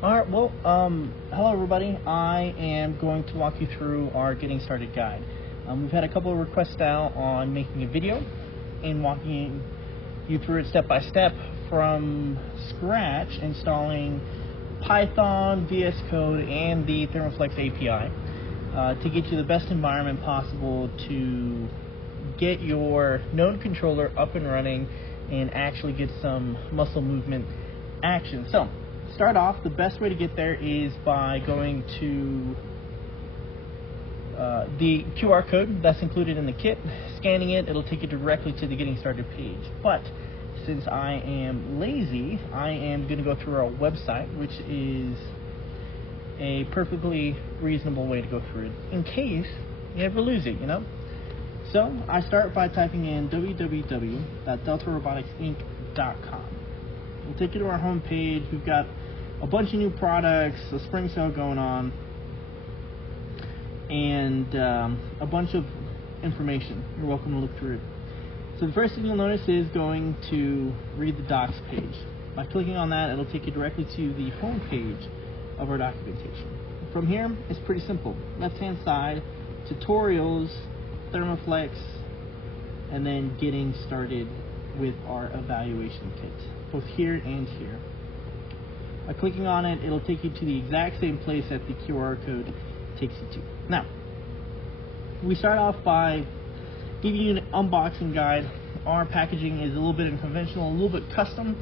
Alright, well, hello everybody. I am going to walk you through our Getting Started guide. We've had a couple of requests now on making a video and walking you through it step by step from scratch, installing Python, VS Code, and the ThermoFlex API to get you the best environment possible to get your node controller up and running and actually get some muscle movement action. So, start off, the best way to get there is by going to the QR code that's included in the kit, scanning it, it'll take you directly to the Getting Started page. But since I am lazy, I am going to go through our website, which is a perfectly reasonable way to go through it, in case you ever lose it, you know? So, I start by typing in www.deltaroboticsinc.com. It'll take you to our home page. We've got a bunch of new products, a spring sale going on, and a bunch of information. You're welcome to look through it. So the first thing you'll notice is going to read the docs page. By clicking on that, it'll take you directly to the home page of our documentation. From here, it's pretty simple. Left-hand side, tutorials, ThermoFlex, and then getting started with our evaluation kit, both here and here. By clicking on it, it'll take you to the exact same place that the QR code takes you to. Now, we start off by giving you an unboxing guide. Our packaging is a little bit unconventional, a little bit custom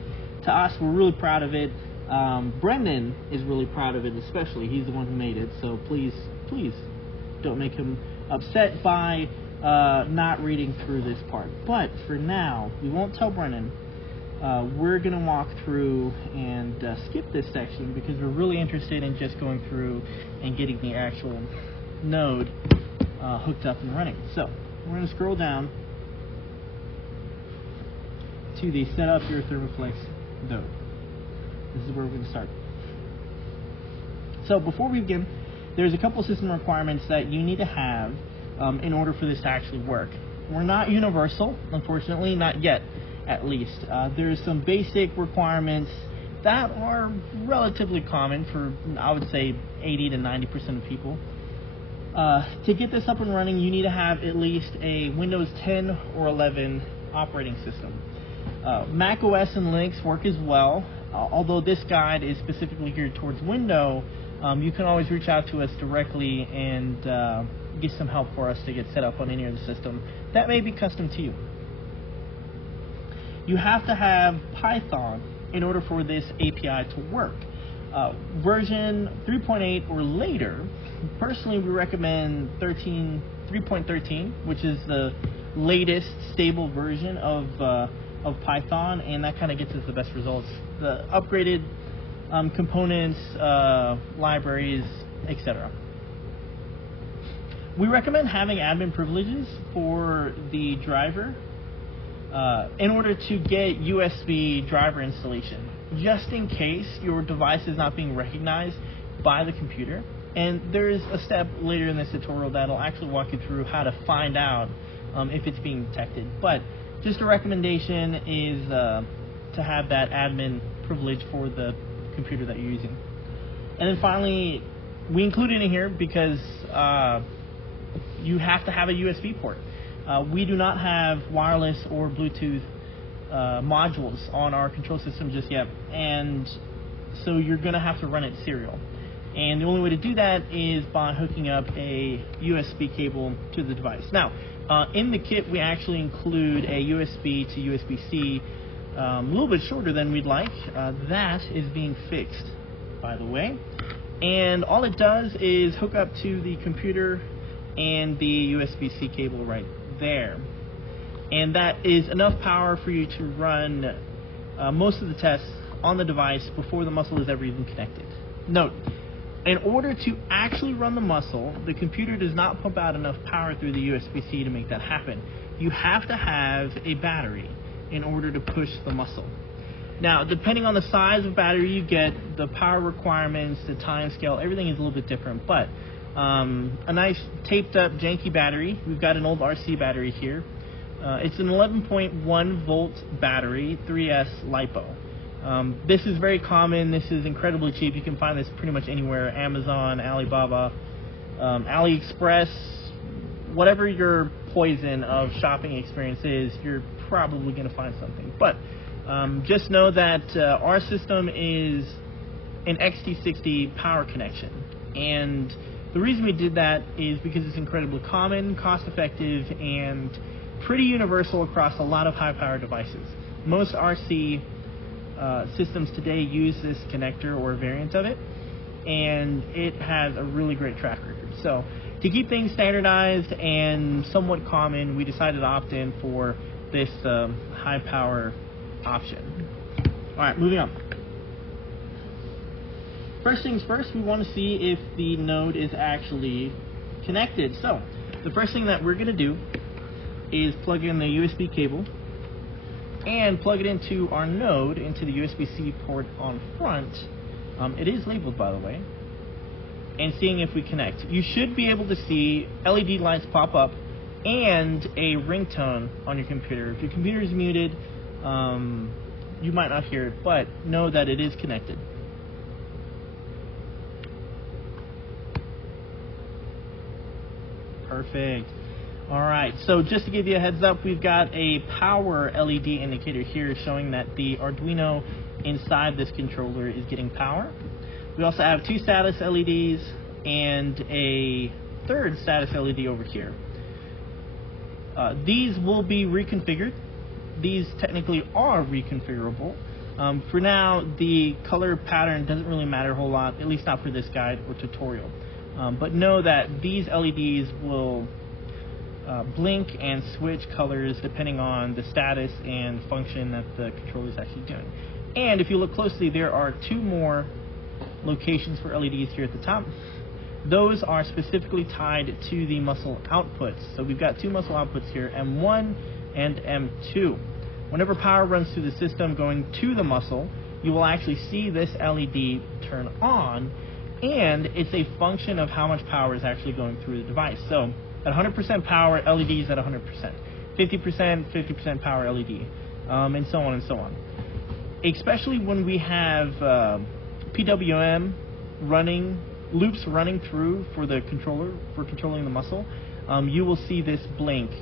to us. We're really proud of it. Brendan is really proud of it, especially. He's the one who made it, so please don't make him upset by not reading through this part. But for now, we won't tell Brendan. We're going to walk through and skip this section because we're really interested in just going through and getting the actual node hooked up and running. So we're going to scroll down to the set up your ThermoFlex node. This is where we're going to start. So before we begin, there's a couple system requirements that you need to have in order for this to actually work. We're not universal, unfortunately, not yet. At least. There's some basic requirements that are relatively common for, I would say, 80 to 90% of people. To get this up and running, you need to have at least a Windows 10 or 11 operating system. Mac OS and Linux work as well. Although this guide is specifically geared towards Windows, you can always reach out to us directly and get some help for us to get set up on any other system that may be custom to you. You have to have Python in order for this API to work. Version 3.8 or later, personally we recommend 3.13, which is the latest stable version of Python, and that kind of gets us the best results. The upgraded components, libraries, etc. We recommend having admin privileges for the driver in order to get USB driver installation, just in case your device is not being recognized by the computer. And there's a step later in this tutorial that'll actually walk you through how to find out if it's being detected. But just a recommendation is to have that admin privilege for the computer that you're using. And then finally, we include it in here because you have to have a USB port. We do not have wireless or Bluetooth modules on our control system just yet, and so you're going to have to run it serial. And the only way to do that is by hooking up a USB cable to the device. Now, in the kit we actually include a USB to USB-C, a little bit shorter than we'd like. That is being fixed, by the way. And all it does is hook up to the computer and the USB-C cable right there, and that is enough power for you to run most of the tests on the device before the muscle is ever even connected. Note, in order to actually run the muscle, the computer does not pump out enough power through the USB-C to make that happen. You have to have a battery in order to push the muscle. Now, depending on the size of battery you get, the power requirements, the time scale, everything is a little bit different, but a nice taped up janky battery. We've got an old RC battery here. It's an 11.1 volt battery, 3S LiPo. This is very common. This is incredibly cheap. You can find this pretty much anywhere: Amazon, Alibaba, AliExpress. Whatever your poison of shopping experience is, you're probably going to find something. But just know that our system is an XT60 power connection, and the reason we did that is because it's incredibly common, cost-effective, and pretty universal across a lot of high-power devices. Most RC systems today use this connector or a variant of it, and it has a really great track record. So to keep things standardized and somewhat common, we decided to opt in for this high-power option. All right, moving on. First things first, we want to see if the node is actually connected. So the first thing that we're going to do is plug in the USB cable and plug it into our node, into the USB-C port on front. It is labeled, by the way, and seeing if we connect. You should be able to see LED lights pop up and a ringtone on your computer. If your computer is muted, you might not hear it, but know that it is connected. Perfect. Alright, so just to give you a heads up, we've got a power LED indicator here showing that the Arduino inside this controller is getting power. We also have 2 status LEDs and a 3rd status LED over here. These will be reconfigured. These technically are reconfigurable. For now, the color pattern doesn't really matter a whole lot, at least not for this guide or tutorial. But know that these LEDs will blink and switch colors depending on the status and function that the controller is actually doing. And if you look closely, there are 2 more locations for LEDs here at the top. Those are specifically tied to the muscle outputs. So we've got 2 muscle outputs here, M1 and M2. Whenever power runs through the system going to the muscle, you will actually see this LED turn on, and it's a function of how much power is actually going through the device. So at 100% power, LED is at 100%. 50% power LED, and so on and so on. Especially when we have PWM loops running through for the controller, for controlling the muscle, you will see this blink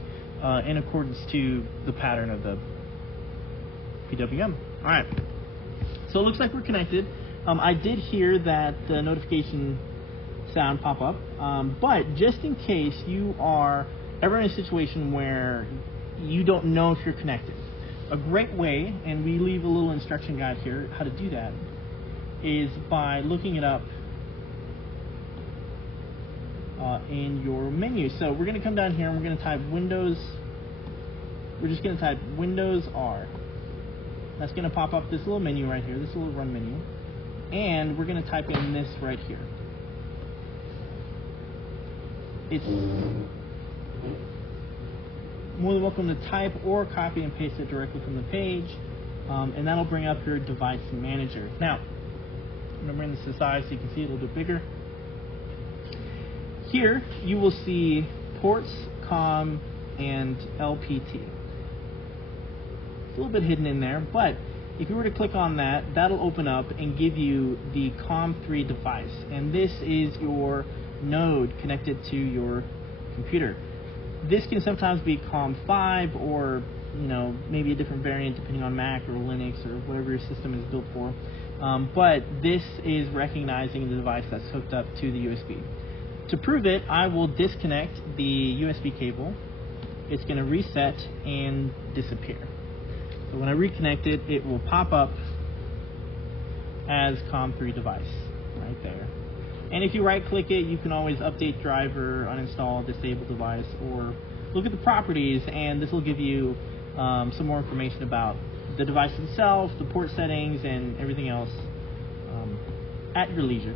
in accordance to the pattern of the PWM. Alright, so it looks like we're connected. I did hear that the notification sound pop up, but just in case you are ever in a situation where you don't know if you're connected, a great way, and we leave a little instruction guide here how to do that, is by looking it up in your menu. So we're going to come down here and we're going to type Windows. We're just going to type Windows R. That's going to pop up this little menu right here, this little run menu, and we're going to type in this right here. It's more than welcome to type or copy and paste it directly from the page, and that'll bring up your device manager. Now, I'm going to bring this to the side so you can see it a little bit bigger. Here, you will see ports, COM, and LPT. It's a little bit hidden in there, but if you were to click on that, that'll open up and give you the COM3 device, and this is your node connected to your computer. This can sometimes be COM5 or maybe a different variant depending on Mac or Linux or whatever your system is built for, but this is recognizing the device that's hooked up to the USB. To prove it, I will disconnect the USB cable. It's going to reset and disappear. So when I reconnect it, it will pop up as COM3 device right there. And if you right click it, you can always update driver, uninstall, disable device, or look at the properties, and this will give you some more information about the device itself, the port settings, and everything else at your leisure.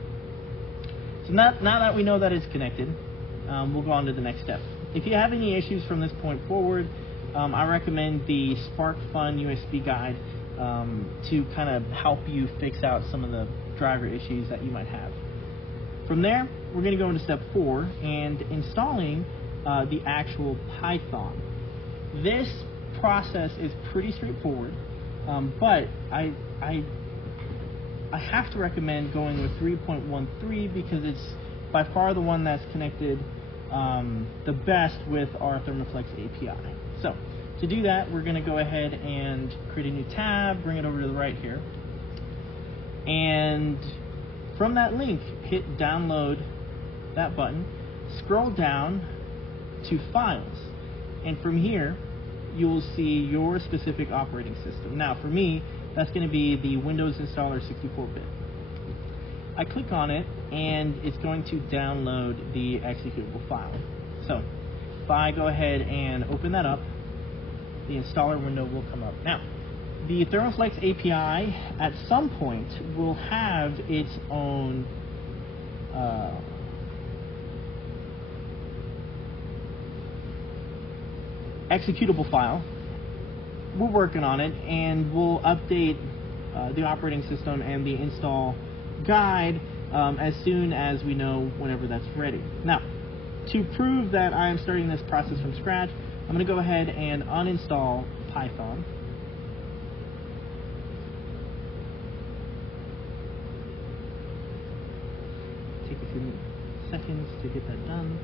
So now that we know that it's connected, we'll go on to the next step. If you have any issues from this point forward, I recommend the SparkFun USB guide to kind of help you fix out some of the driver issues that you might have. From there, we're going to go into step 4 and installing the actual Python. This process is pretty straightforward, but I I have to recommend going with 3.13 because it's by far the one that's connected the best with our ThermoFlex API. So to do that, we're going to go ahead and create a new tab, bring it over to the right here, and from that link, hit download that button, scroll down to files, and from here you'll see your specific operating system. Now for me, that's going to be the Windows installer 64-bit. I click on it and it's going to download the executable file. So if I go ahead and open that up, the installer window will come up. Now, the ThermoFlex API at some point will have its own executable file. We're working on it, and we'll update the operating system and the install guide as soon as we know whenever that's ready. Now, to prove that I am starting this process from scratch, I'm going to go ahead and uninstall Python. Take a few seconds to get that done.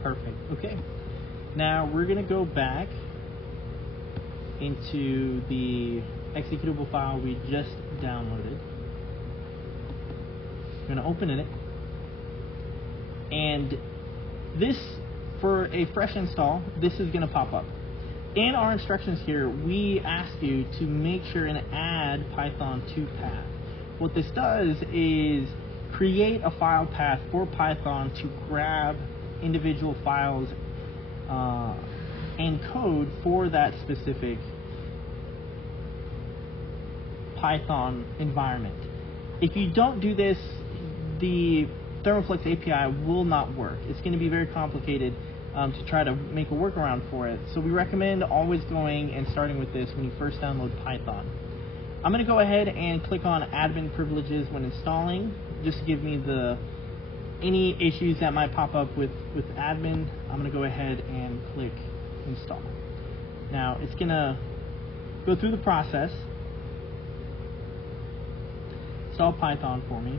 Perfect. Okay. Now we're going to go back into the executable file we just downloaded. We're going to open it, and this, for a fresh install, this is going to pop up. In our instructions here, we ask you to make sure and add Python to path. What this does is create a file path for Python to grab individual files and code for that specific Python environment. If you don't do this, the ThermoFlex API will not work. It's going to be very complicated to try to make a workaround for it. So we recommend always going and starting with this when you first download Python. I'm going to go ahead and click on admin privileges when installing, just to give me any issues that might pop up with admin. I'm going to go ahead and click install. Now it's going to go through the process, install Python for me.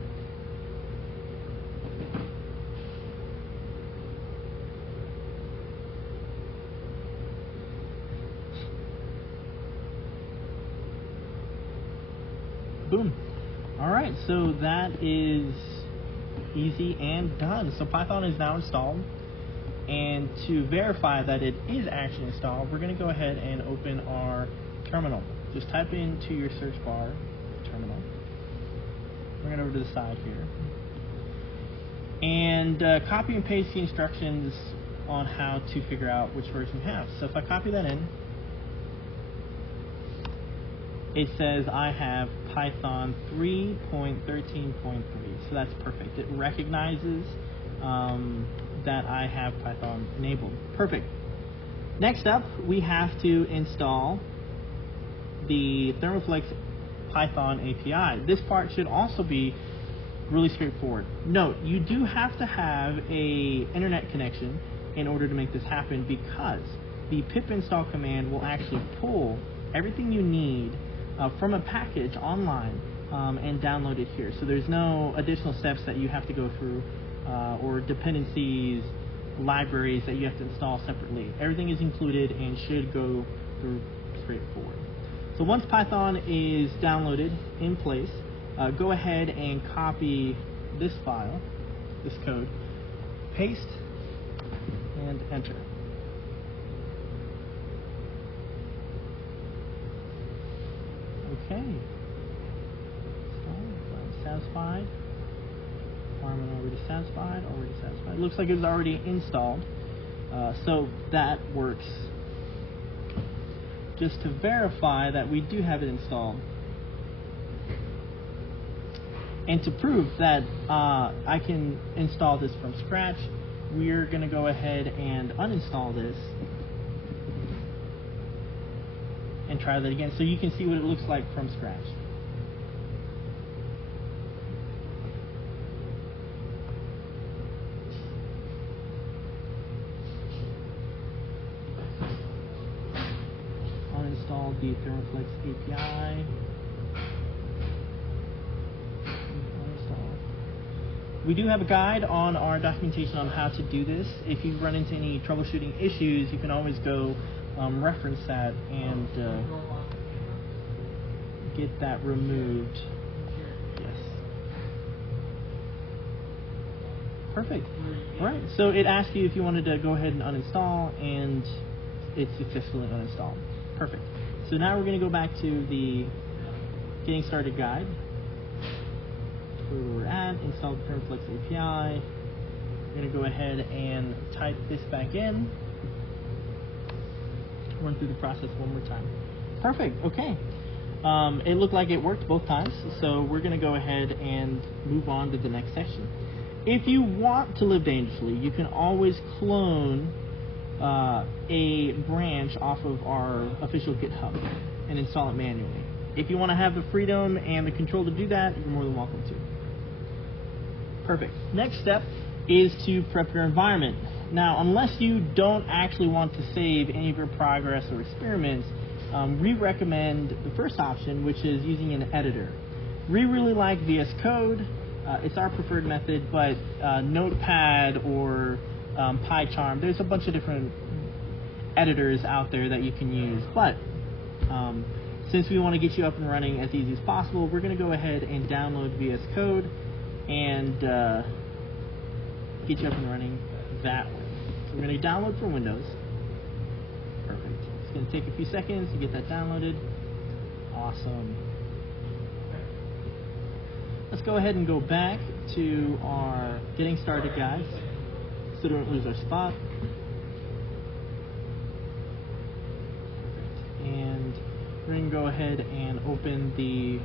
Boom. Alright, so that is easy and done. So Python is now installed, and to verify that it is actually installed, we're going to go ahead and open our terminal. Just type into your search bar terminal, bring it over to the side here, and copy and paste the instructions on how to figure out which version you have. So if I copy that in, it says I have Python 3.13.3, so that's perfect. It recognizes that I have Python enabled. Perfect. Next up, we have to install the ThermoFlex Python API. This part should also be really straightforward. Note, you do have to have an internet connection in order to make this happen, because the pip install command will actually pull everything you need from a package online and download it here. So there's no additional steps that you have to go through or dependencies, libraries that you have to install separately. Everything is included and should go through straightforward. So once Python is downloaded in place, go ahead and copy this file, this code, paste, and enter. Okay. Satisfied. Requirement already satisfied. Already satisfied. It looks like it's already installed. So that works. Just to verify that we do have it installed, and to prove that I can install this from scratch, we're going to go ahead and uninstall this and try that again, so you can see what it looks like from scratch. the ThermoFlex API. We do have a guide on our documentation on how to do this. If you run into any troubleshooting issues, you can always go reference that and get that removed. Yes. Perfect. Alright, so it asked you if you wanted to go ahead and uninstall, and it's successfully uninstalled. Perfect. So now we're going to go back to the Getting Started guide. Where we're at, install the ThermoFlex API. We're going to go ahead and type this back in. Run through the process one more time. Perfect, okay. It looked like it worked both times, so we're going to go ahead and move on to the next section. If you want to live dangerously, you can always clone a branch off of our official GitHub and install it manually. If you want to have the freedom and the control to do that, you're more than welcome to. Perfect. Next step is to prep your environment. Now, unless you don't actually want to save any of your progress or experiments, we recommend the first option, which is using an editor. We really like VS Code. It's our preferred method, but Notepad or PyCharm, there's a bunch of different editors out there that you can use. But since we want to get you up and running as easy as possible, we're going to go ahead and download VS Code and get you up and running that way. So we're going to download for Windows. Perfect. It's going to take a few seconds to get that downloaded. Awesome. Let's go ahead and go back to our Getting Started guide so we don't lose our spot. And we're going to go ahead and open the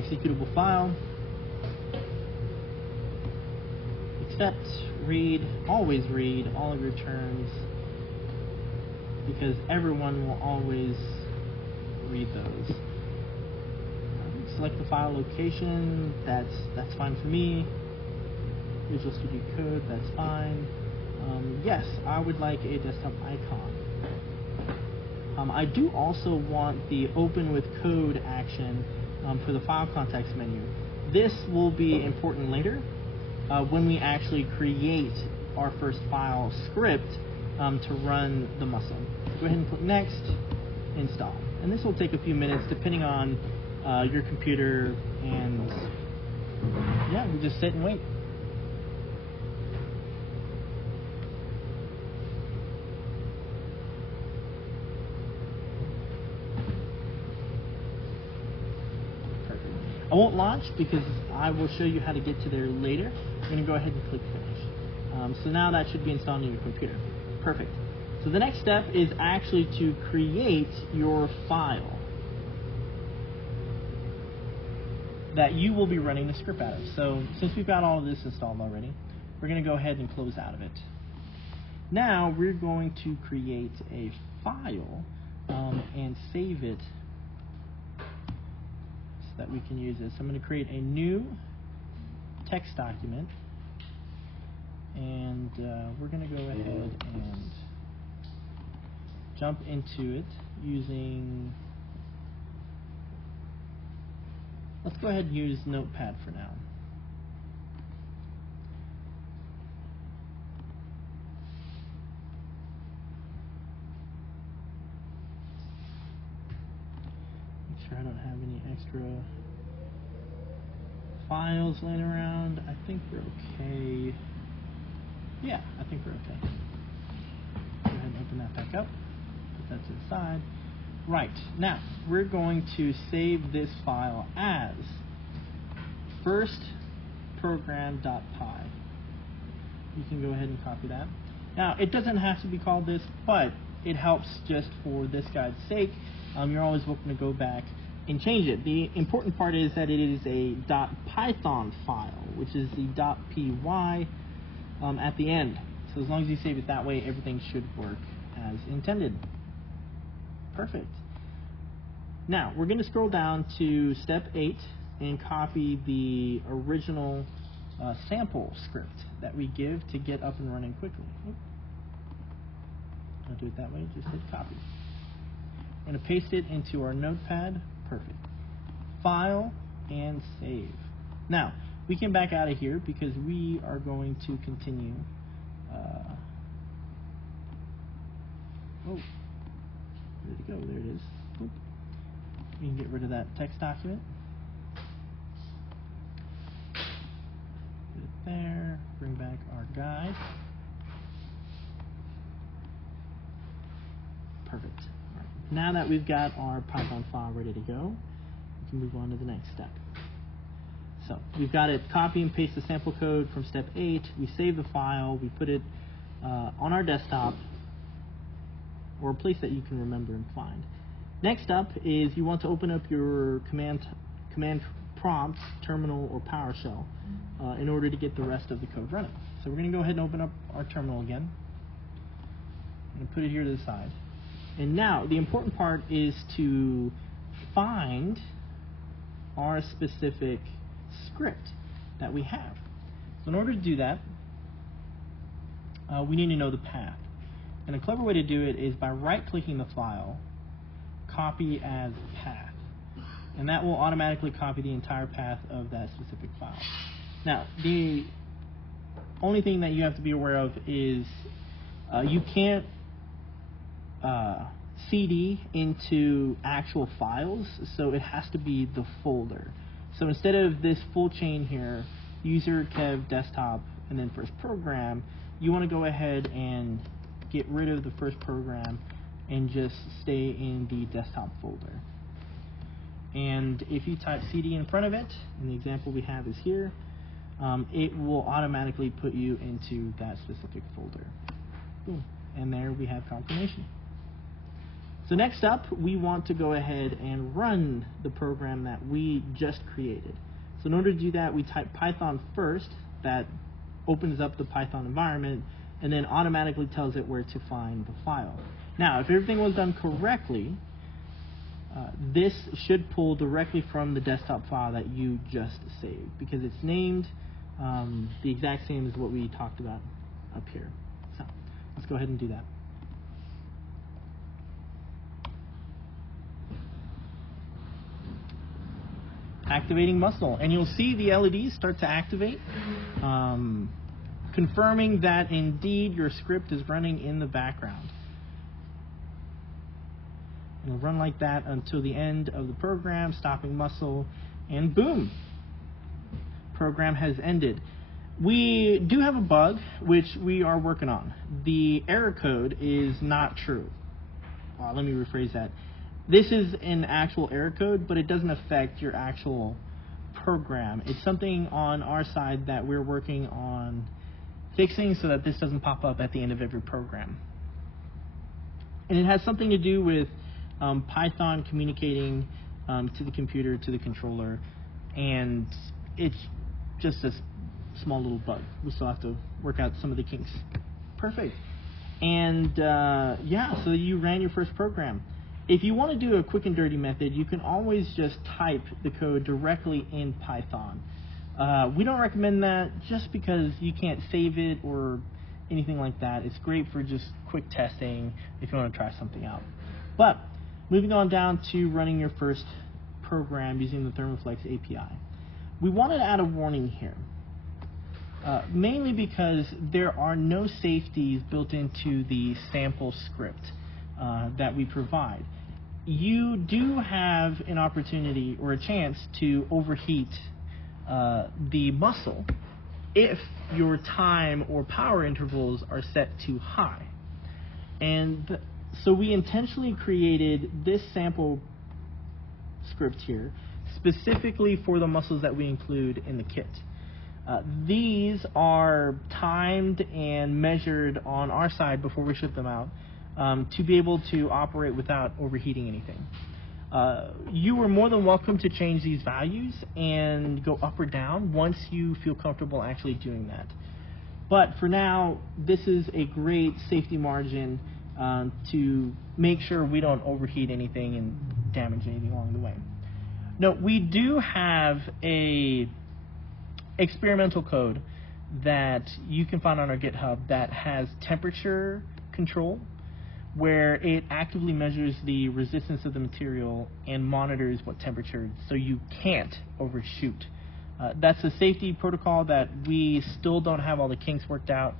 executable file. Accept, read, always read all of your terms, because everyone will always read those. Select the file location, that's fine for me. Visual Studio Code, that's fine. Yes, I would like a desktop icon. I do also want the Open with Code action for the file context menu. This will be important later when we actually create our first file script to run the muscle. Go ahead and click Next, Install. And this will take a few minutes depending on your computer, and yeah, we just sit and wait. I won't launch because I will show you how to get to there later. I'm going to go ahead and click Finish. So now that should be installed on your computer. Perfect. So the next step is actually to create your file that you will be running the script out of. So since we've got all of this installed already, we're going to go ahead and close out of it. Now we're going to create a file and save it that we can use this. I'm going to create a new text document, and we're going to go ahead and jump into it using, let's go ahead and use Notepad for now. Make sure I don't have any extra files laying around. I think we're okay. Yeah, I think we're okay. Go ahead and open that back up. Put that to the side. Right, now we're going to save this file as firstprogram.py. You can go ahead and copy that. Now, it doesn't have to be called this, but it helps just for this guide's sake. You're always welcome to go back and change it. The important part is that it is a .python file, which is the .py at the end. So as long as you save it that way, everything should work as intended. Perfect. Now, we're going to scroll down to step 8 and copy the original sample script that we give to get up and running quickly. Don't do it that way, just hit copy. going to paste it into our notepad. Perfect. File and save. Now, we can back out of here because we are going to continue. Oh, where'd it go? There it is. Boop. We can get rid of that text document. Put it there. Bring back our guide. Perfect. All right. Now that we've got our Python file ready to go, we can move on to the next step. So we've got it copy and paste the sample code from step 8. We save the file. We put it on our desktop or a place that you can remember and find. Next up is you want to open up your command prompt, terminal, or PowerShell in order to get the rest of the code running. So we're going to go ahead and open up our terminal again. I'm going to put it here to the side. And now the important part is to find our specific script that we have. So in order to do that, we need to know the path. And a clever way to do it is by right-clicking the file, copy as path. And that will automatically copy the entire path of that specific file. Now, the only thing that you have to be aware of is you can't CD into actual files, so it has to be the folder. So instead of this full chain here, user, kev, desktop, and then first program, you want to go ahead and get rid of the first program and just stay in the desktop folder. And if you type CD in front of it, and the example we have is here, it will automatically put you into that specific folder. Boom. And there we have confirmation. So next up, we want to go ahead and run the program that we just created. So in order to do that, we type Python first. That opens up the Python environment and then automatically tells it where to find the file. Now, if everything was done correctly, this should pull directly from the desktop file that you just saved because it's named the exact same as what we talked about up here. So let's go ahead and do that. Activating muscle, and you'll see the LEDs start to activate, confirming that indeed your script is running in the background. It'll run like that until the end of the program, stopping muscle, and boom, program has ended. We do have a bug which we are working on. The error code is not true. Well, let me rephrase that. This is an actual error code, but it doesn't affect your actual program. It's something on our side that we're working on fixing so that this doesn't pop up at the end of every program. And it has something to do with Python communicating to the computer, to the controller, and it's just a small little bug. We still have to work out some of the kinks. Perfect. And yeah, so you ran your first program. If you want to do a quick and dirty method, you can always just type the code directly in Python. We don't recommend that just because you can't save it or anything like that. It's great for just quick testing if you want to try something out. But moving on down to running your first program using the ThermoFlex API. We wanted to add a warning here, mainly because there are no safeties built into the sample script that we provide. You do have an opportunity or a chance to overheat the muscle if your time or power intervals are set too high. And so we intentionally created this sample script here specifically for the muscles that we include in the kit. These are timed and measured on our side before we ship them out to be able to operate without overheating anything. You are more than welcome to change these values and go up or down once you feel comfortable actually doing that. But for now, this is a great safety margin to make sure we don't overheat anything and damage anything along the way. Now, we do have a experimental code that you can find on our GitHub that has temperature control. where it actively measures the resistance of the material and monitors what temperature, so you can't overshoot. That's a safety protocol that we still don't have all the kinks worked out,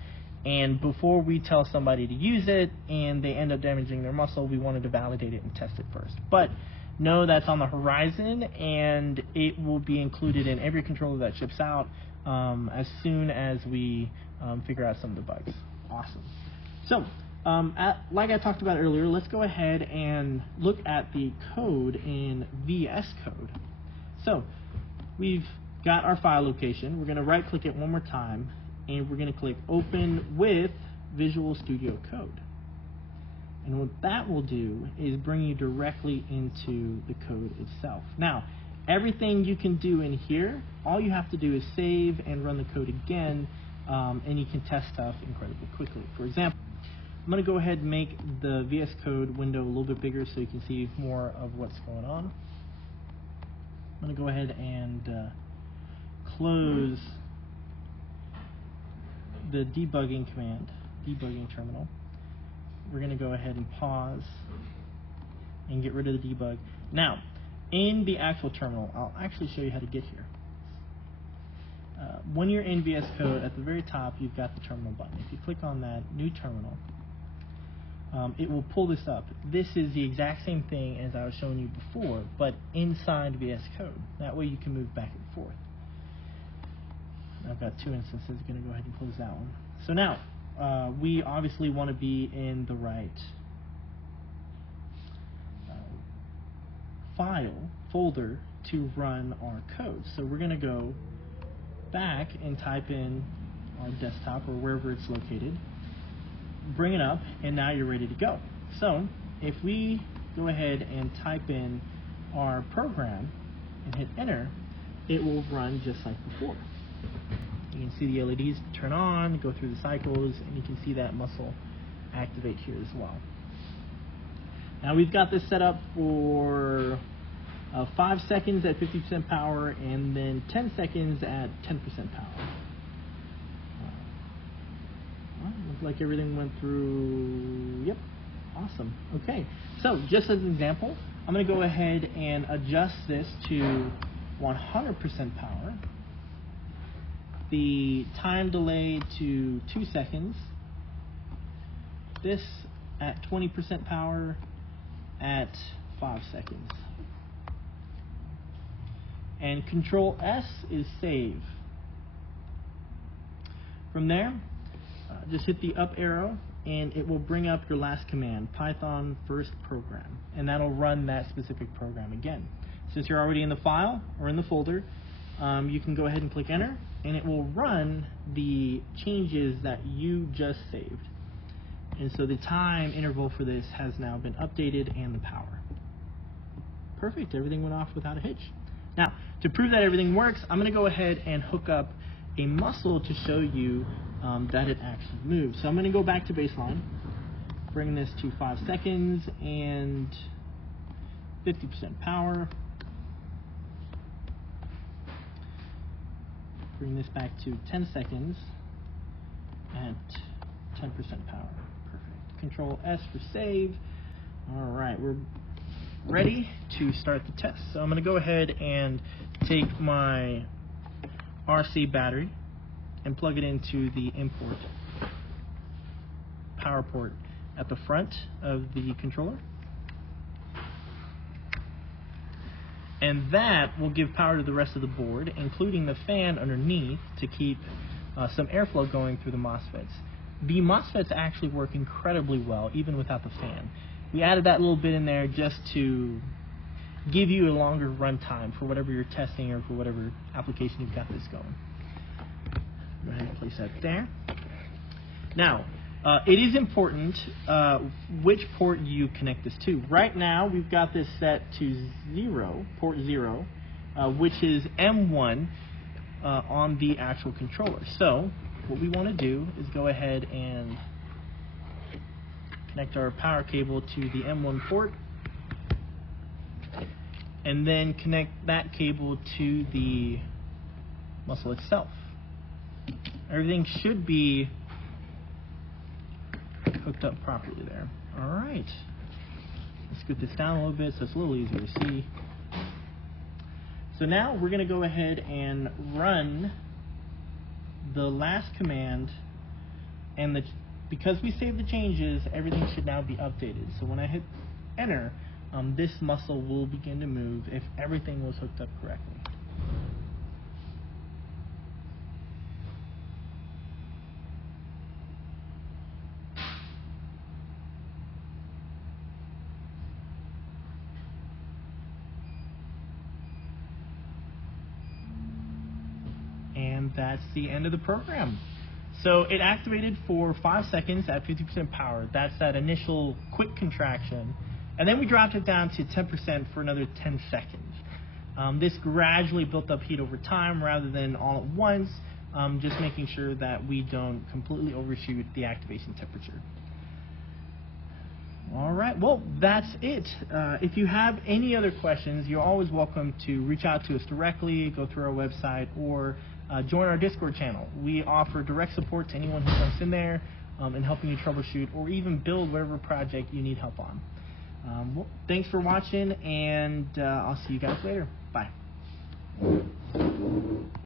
and before we tell somebody to use it and they end up damaging their muscle, we wanted to validate it and test it first. But know that's on the horizon, and it will be included in every controller that ships out as soon as we figure out some of the bugs. Awesome. So, like I talked about earlier, let's go ahead and look at the code in VS Code. So, we've got our file location. We're going to right click it one more time, and we're going to click Open with Visual Studio Code. And what that will do is bring you directly into the code itself. Now, everything you can do in here, all you have to do is save and run the code again, and you can test stuff incredibly quickly. For example, I'm going to go ahead and make the VS Code window a little bit bigger so you can see more of what's going on. I'm going to go ahead and close the debugging command, debugging terminal. We're going to go ahead and pause and get rid of the debug. Now, in the actual terminal, I'll actually show you how to get here. When you're in VS Code, at the very top, you've got the terminal button. If you click on that, New Terminal, it will pull this up. This is the exact same thing as I was showing you before, but inside VS Code. That way you can move back and forth. I've got two instances. I'm going to go ahead and close that one. So now, we obviously want to be in the right folder to run our code. So we're going to go back and type in our desktop or wherever it's located, bring it up, and now you're ready to go. So if we go ahead and type in our program and hit enter, it will run just like before. You can see the LEDs turn on, go through the cycles, and you can see that muscle activate here as well. Now we've got this set up for 5 seconds at 50% power, and then 10 seconds at 10% power. Well, looks like everything went through. Yep, awesome. Okay, so just as an example, I'm going to go ahead and adjust this to 100% power. The time delay to 2 seconds. This at 20% power at 5 seconds. And Control S is save. From there, just hit the up arrow and it will bring up your last command, Python first program, and that'll run that specific program again. Since you're already in the file or in the folder, you can go ahead and click enter, and it will run the changes that you just saved. And so the time interval for this has now been updated, and the power. Perfect, everything went off without a hitch. Now, to prove that everything works, I'm going to go ahead and hook up a muscle to show you that it actually moves. So I'm going to go back to baseline, bring this to 5 seconds and 50% power. Bring this back to 10 seconds at 10% power. Perfect. Control S for save. All right, we're ready to start the test. So I'm going to go ahead and take my RC battery and plug it into the import power port at the front of the controller. And that will give power to the rest of the board, including the fan underneath to keep some airflow going through the MOSFETs. The MOSFETs actually work incredibly well, even without the fan. We added that little bit in there just to give you a longer run time for whatever you're testing or for whatever application you've got this going. Go ahead and place that there. Now, it is important which port you connect this to. Right now, we've got this set to 0, port 0, which is M1 on the actual controller. So, what we want to do is go ahead and connect our power cable to the M1 port, and then connect that cable to the muscle itself. Everything should be hooked up properly there. Alright, let's scoot this down a little bit so it's a little easier to see. So now we're going to go ahead and run the last command, and because we saved the changes, everything should now be updated. So when I hit enter, this muscle will begin to move if everything was hooked up correctly. And that's the end of the program. So it activated for 5 seconds at 50% power. That's that initial quick contraction. And then we dropped it down to 10% for another 10 seconds. This gradually built up heat over time rather than all at once, just making sure that we don't completely overshoot the activation temperature. All right, well, that's it. If you have any other questions, you're always welcome to reach out to us directly, go through our website, or join our Discord channel. We offer direct support to anyone who jumps in there in helping you troubleshoot or even build whatever project you need help on. Well, thanks for watching, and I'll see you guys later. Bye.